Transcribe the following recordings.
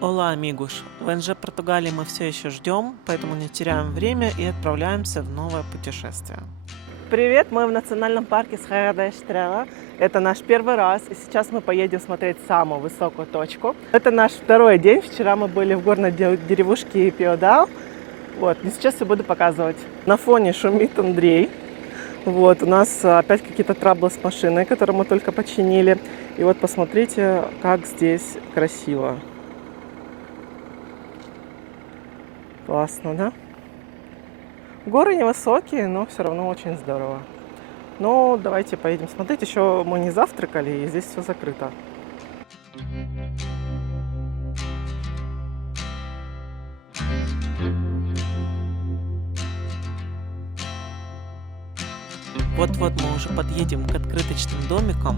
Ола, амигуш! В НЖ Португалии мы все еще ждем, поэтому не теряем время и отправляемся в новое путешествие. Привет, мы в национальном парке Serra da Estrela. Это наш первый раз, и сейчас мы поедем смотреть самую высокую точку. Это наш второй день. Вчера мы были в горной деревушке Пиодау. Вот, и сейчас я буду показывать. На фоне шумит Андрей. Вот, у нас опять какие-то траблы с машиной, которую мы только починили. И вот посмотрите, как здесь красиво. Классно, да? Горы невысокие, но все равно очень здорово. Ну, давайте поедем смотреть. Еще мы не завтракали, и здесь все закрыто. Вот-вот мы уже подъедем к открыточным домикам,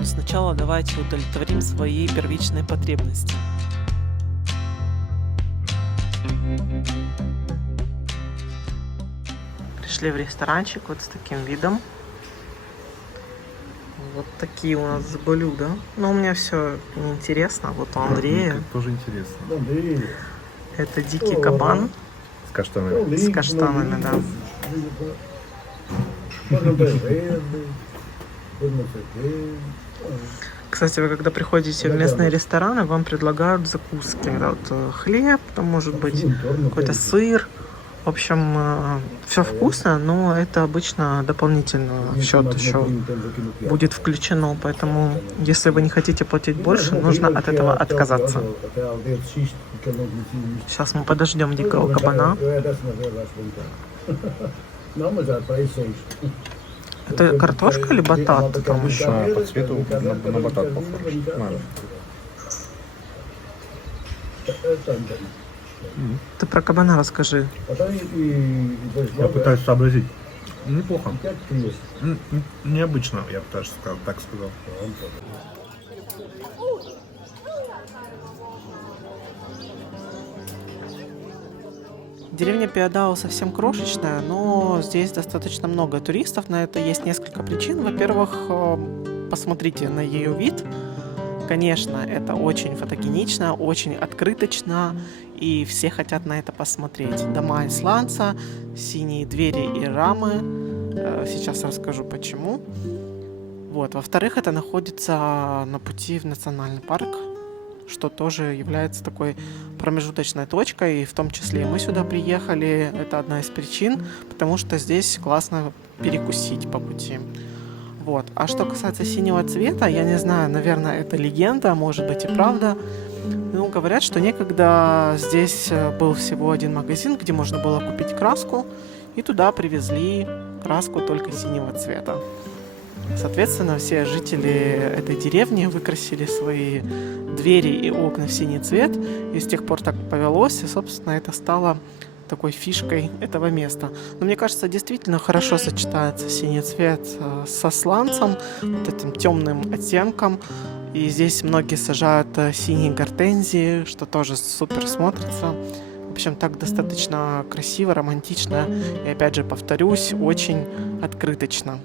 но сначала давайте удовлетворим свои первичные потребности. Пришли в ресторанчик вот с таким видом. Вот такие у нас блюда. Но у меня все неинтересно. Вот у Андрея. Мне тоже интересно. Это дикий кабан. С каштанами. С каштанами, да. Кстати, вы когда приходите в местные рестораны, вам предлагают закуски. Вот хлеб, там может быть какой-то сыр. В общем, все вкусно, но это обычно дополнительно в счет еще будет включено. Поэтому, если вы не хотите платить больше, нужно от этого отказаться. Сейчас мы подождем дикого кабана. Это картошка или батат? Там еще По цвету на батат похож. Ты про кабана расскажи. Я пытаюсь сообразить. Неплохо. Необычно, я бы даже так сказал. Деревня Пиодау совсем крошечная, но здесь достаточно много туристов. На это есть несколько причин. Во-первых, посмотрите на ее вид. Конечно, это очень фотогенично, очень открыточно, и все хотят на это посмотреть. Дома из сланца, синие двери и рамы. Сейчас расскажу почему. Вот. Во-вторых, это находится на пути в национальный парк, что тоже является такой промежуточной точкой, и в том числе и мы сюда приехали. Это одна из причин, потому что здесь классно перекусить по пути. Вот. А что касается синего цвета, я не знаю, наверное, это легенда, может быть и правда. Ну, говорят, что некогда здесь был всего один магазин, где можно было купить краску, и туда привезли краску только синего цвета. Соответственно, все жители этой деревни выкрасили свои двери и окна в синий цвет, и с тех пор так повелось, и, собственно, это стало такой фишкой этого места. Но мне кажется, действительно хорошо сочетается синий цвет со сланцем, вот этим темным оттенком. И здесь многие сажают синие гортензии, что тоже супер смотрится. В общем, так достаточно красиво, романтично и, опять же, повторюсь, очень открыточно.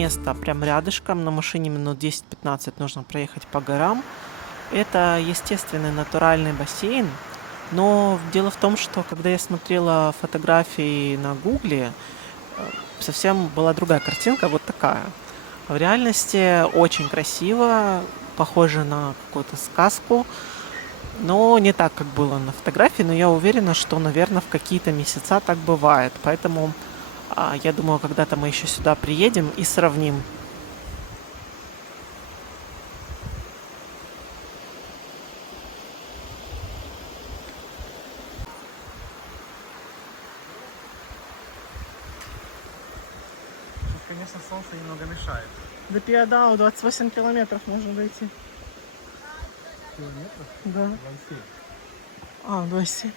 место прям рядышком, на машине минут 10-15 нужно проехать по горам. Это естественный натуральный бассейн, но дело в том, что когда я смотрела фотографии на Гугле, совсем была другая картинка, вот такая. В реальности очень красиво, похоже на какую-то сказку, но не так, как было на фотографии, но я уверена, что, наверное, в какие-то месяца так бывает. Поэтому я думаю, когда-то мы еще сюда приедем и сравним. Конечно, солнце немного мешает. До Пиадау 28 километров можно дойти. Километров? Да. 27. 27.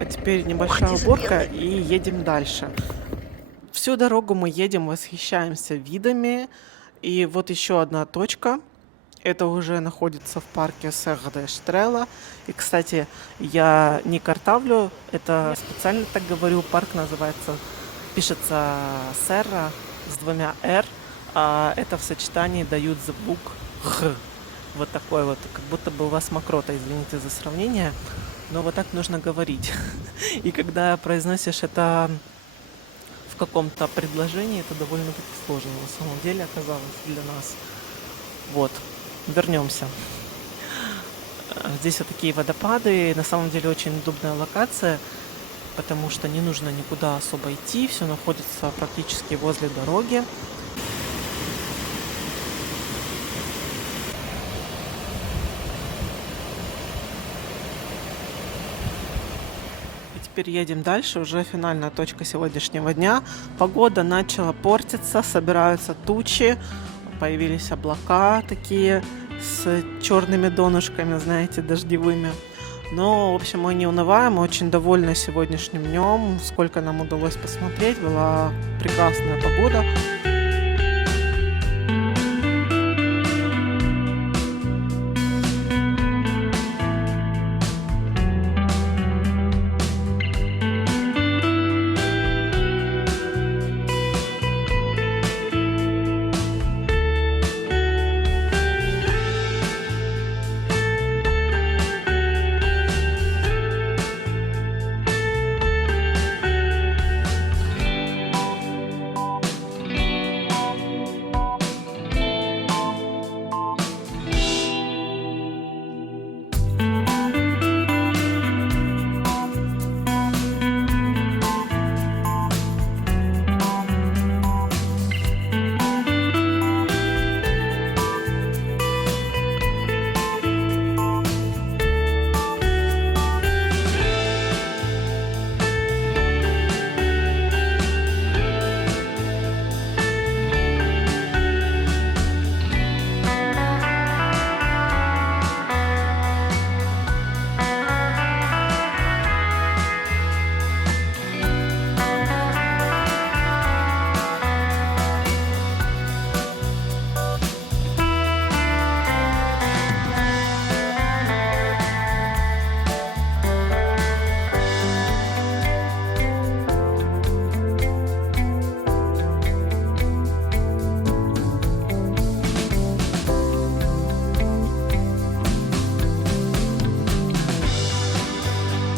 А теперь небольшая уборка и едем дальше. Всю дорогу мы едем, восхищаемся видами. И вот еще одна точка. Это уже находится в парке Серра де Эстрела. И, кстати, я не картавлю, это специально так говорю. Парк называется, пишется Серра с двумя «р». А это в сочетании дают звук «х». Вот такой вот, как будто бы у вас мокрота, извините за сравнение. Но вот так нужно говорить. И когда произносишь это в каком-то предложении, это довольно-таки сложно на самом деле оказалось для нас. Вот, вернемся. Здесь вот такие водопады. На самом деле очень удобная локация, потому что не нужно никуда особо идти. Все находится практически возле дороги. Теперь едем дальше, уже финальная точка сегодняшнего дня. Погода начала портиться, собираются тучи, появились облака такие с черными донышками, знаете, дождевыми. Но, в общем, мы не унываем, мы очень довольны сегодняшним днем. Сколько нам удалось посмотреть, была прекрасная погода.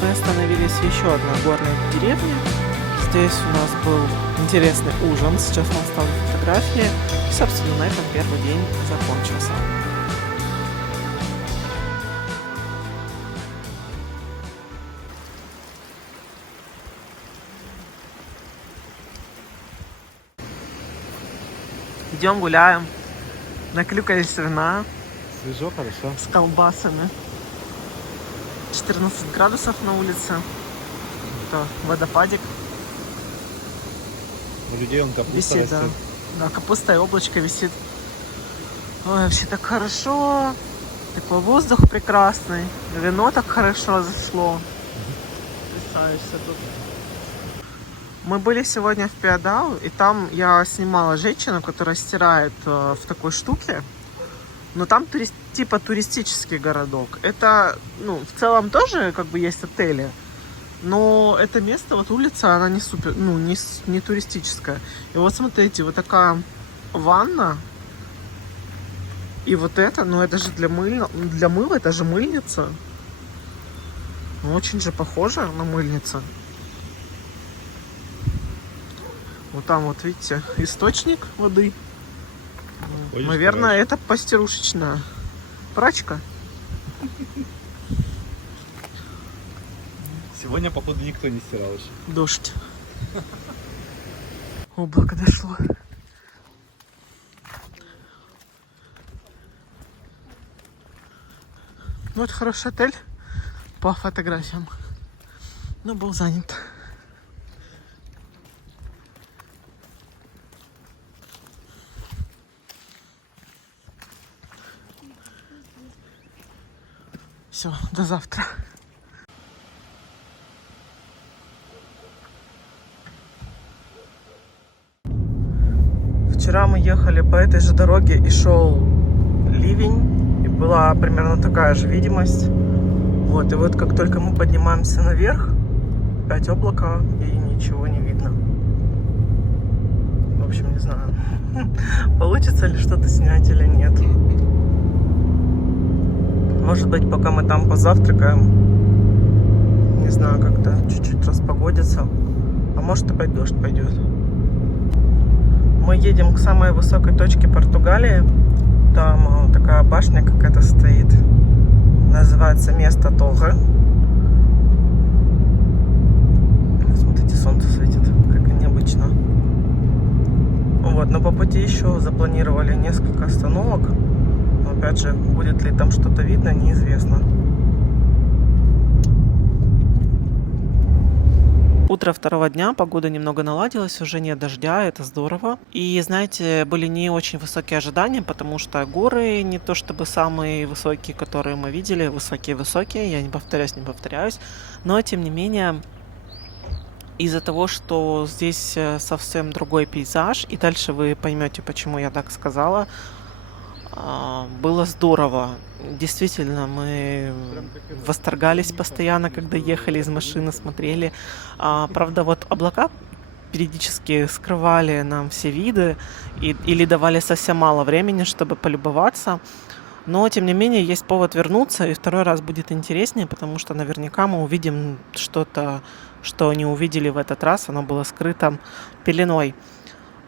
Мы остановились в еще одной горной деревне. Здесь у нас был интересный ужин. Сейчас вам оставлю фотографии. И, собственно, на этом первый день закончился. Идем гуляем. Наклюкались вина Свежо, хорошо. с колбасами. 14 градусов на улице. Это водопадик. У людей он капуста Висит, да. растет. Да, капуста и облачко висит. Ой, вообще так хорошо. Такой воздух прекрасный. Вино так хорошо зашло. Представишься тут. Мы были сегодня в Пиадау, и там я снимала женщину, которая стирает в такой штуке. Но там типа туристический городок. Это, ну, в целом тоже как бы есть отели. Но это место, вот улица, она не супер, ну, не туристическая. И вот смотрите, вот такая ванна. И вот это, ну это же для мыла, это же мыльница. Ну, очень же похоже на мыльницу. Вот там вот, видите, источник воды. Ходишь, Наверное, стираешь. это постирушечная прачка. Сегодня, походу, никто не стирал еще. Дождь. Облако дошло. Ну, это хороший отель по фотографиям. Но был занят. Все, до завтра. Вчера мы ехали по этой же дороге и шел ливень, и была примерно такая же видимость. Вот, и вот как только мы поднимаемся наверх, опять облако и ничего не видно. В общем, не знаю, получится ли что-то снять или нет. Может быть, пока мы там позавтракаем, не знаю, как-то чуть-чуть распогодится, а может опять дождь пойдет. Мы едем к самой высокой точке Португалии. Там такая башня какая-то стоит. Называется место Торре. Смотрите, солнце светит, как необычно. Вот, но по пути еще запланировали несколько остановок. Но опять же, будет ли там что-то видно, неизвестно. Утро второго дня, погода немного наладилась, уже нет дождя, это здорово. И, знаете, были не очень высокие ожидания, потому что горы не то чтобы самые высокие, которые мы видели, высокие-высокие, я не повторяюсь, но, тем не менее, из-за того, что здесь совсем другой пейзаж, и дальше вы поймете, почему я так сказала, было здорово. Действительно, мы восторгались постоянно, когда ехали из машины, смотрели. Правда, вот облака периодически скрывали нам все виды или давали совсем мало времени, чтобы полюбоваться. Но, тем не менее, есть повод вернуться, и второй раз будет интереснее, потому что наверняка мы увидим что-то, что не увидели в этот раз. Оно было скрыто пеленой.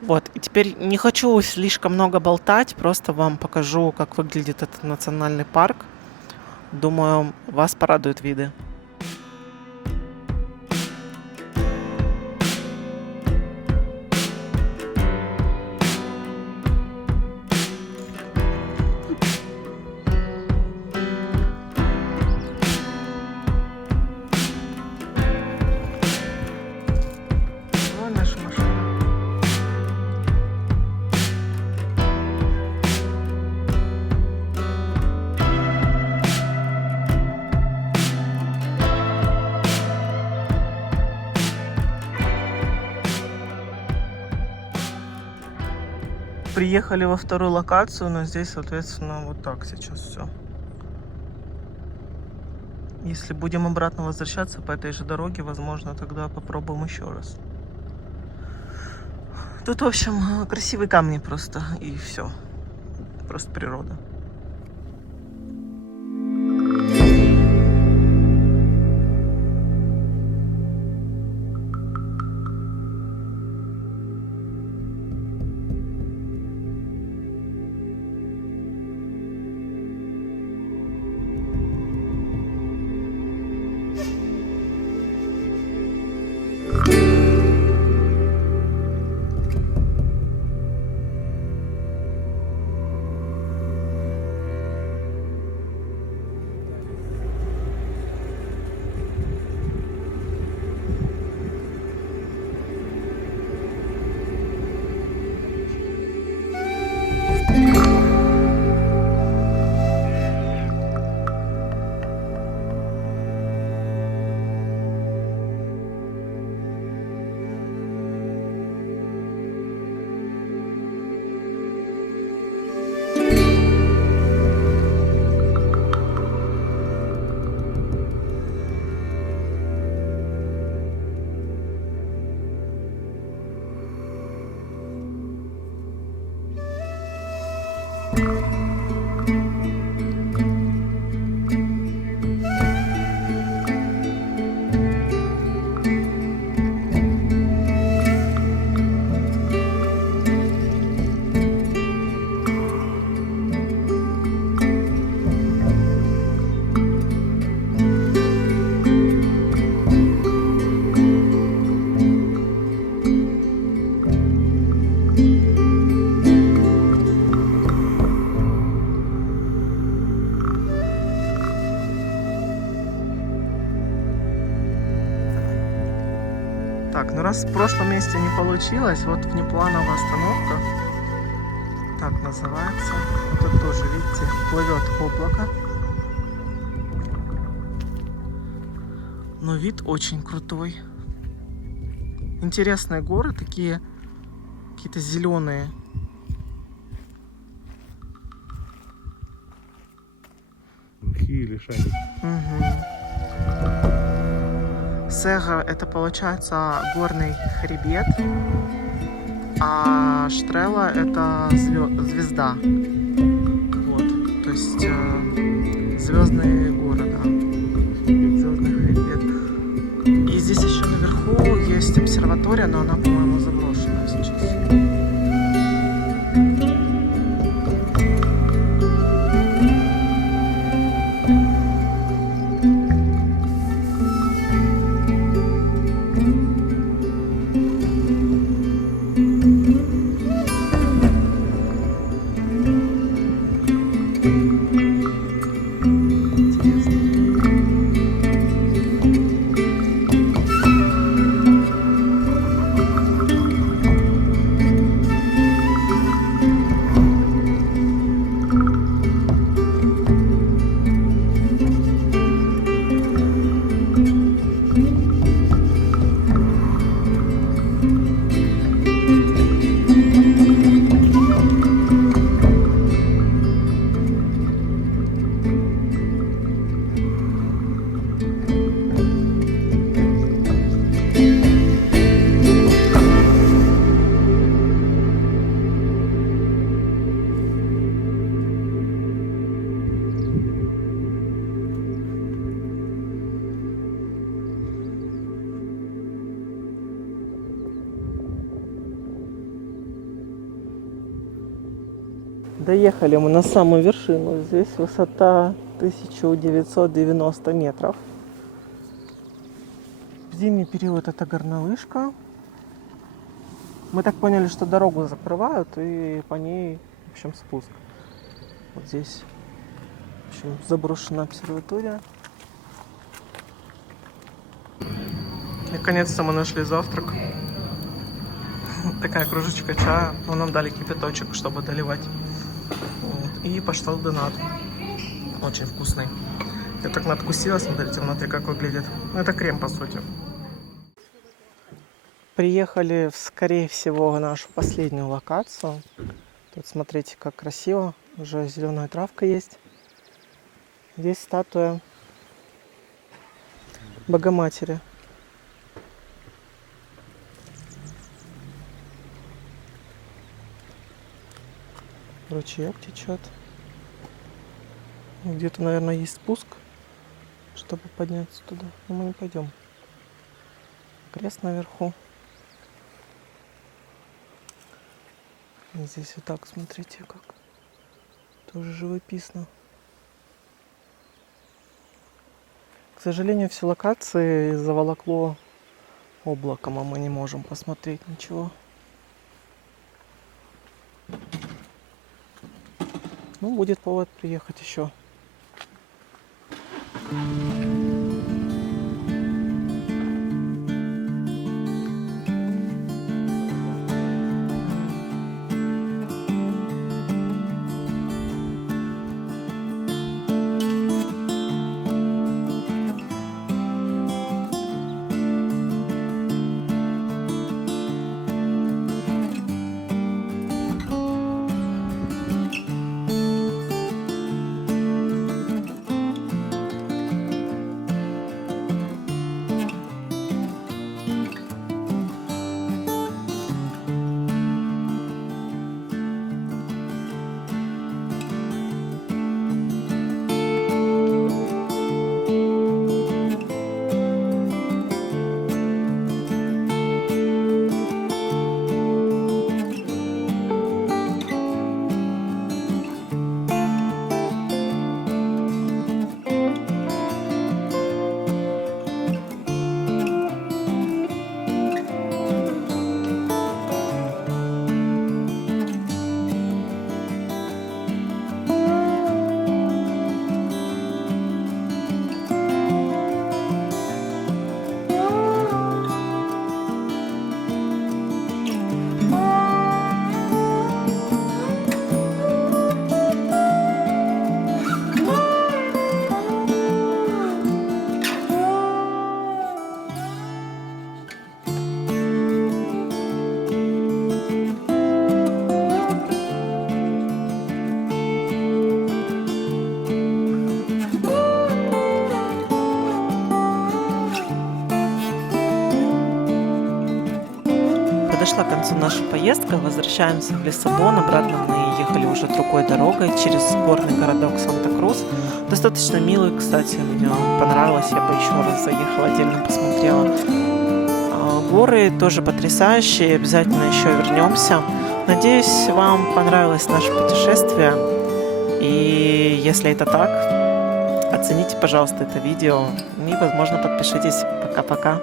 Вот, и теперь не хочу слишком много болтать, просто вам покажу, как выглядит этот национальный парк. Думаю, вас порадуют виды. Вон наша машина. Приехали во вторую локацию, но здесь, соответственно, вот так сейчас все. Если будем обратно возвращаться по этой же дороге, возможно, тогда попробуем еще раз. Тут, в общем, красивые камни просто, и все. Просто природа. Так, ну раз в прошлом месте не получилось, вот внеплановая остановка, так называется. Вот тут тоже, видите, плывет облако. Но вид очень крутой. Интересные горы, такие какие-то зеленые. Мхи или шайни. Угу. Сега — это получается горный хребет, а Штрела — это звезда. Вот, то есть звездные горы, да. Звездный хребет. И здесь еще наверху есть обсерватория, но она, по-моему, заброшена сейчас. Доехали мы на самую вершину. Здесь высота 1990 метров. В зимний период это горнолыжка. Мы так поняли, что дорогу закрывают, и по ней, в общем, спуск. Вот здесь, в общем, заброшенная обсерватория. Наконец-то мы нашли завтрак. Такая кружечка чая. Но нам дали кипяточек, чтобы доливать. Вот. И пошел донат. Очень вкусный. Я так надкусила, смотрите, внутри как выглядит. Ну, это крем, по сути. Приехали, скорее всего, в нашу последнюю локацию. Тут смотрите, как красиво. Уже зеленая травка есть. Здесь статуя Богоматери. Ручеек течет. Где-то, наверное, есть спуск, чтобы подняться туда. Но мы не пойдем. Крест наверху. И здесь вот так, смотрите, как. Тоже живописно. К сожалению, все локации заволокло облаком, а мы не можем посмотреть ничего. Ну, будет повод приехать еще. концу наша поездка. Возвращаемся в Лиссабон. Обратно мы ехали уже другой дорогой через горный городок Санта-Крус. Достаточно милый, кстати, мне понравилось. Я бы еще раз заехала, отдельно посмотрела. Горы тоже потрясающие. Обязательно еще вернемся. Надеюсь, вам понравилось наше путешествие. И если это так, оцените, пожалуйста, это видео. И, возможно, подпишитесь. Пока-пока.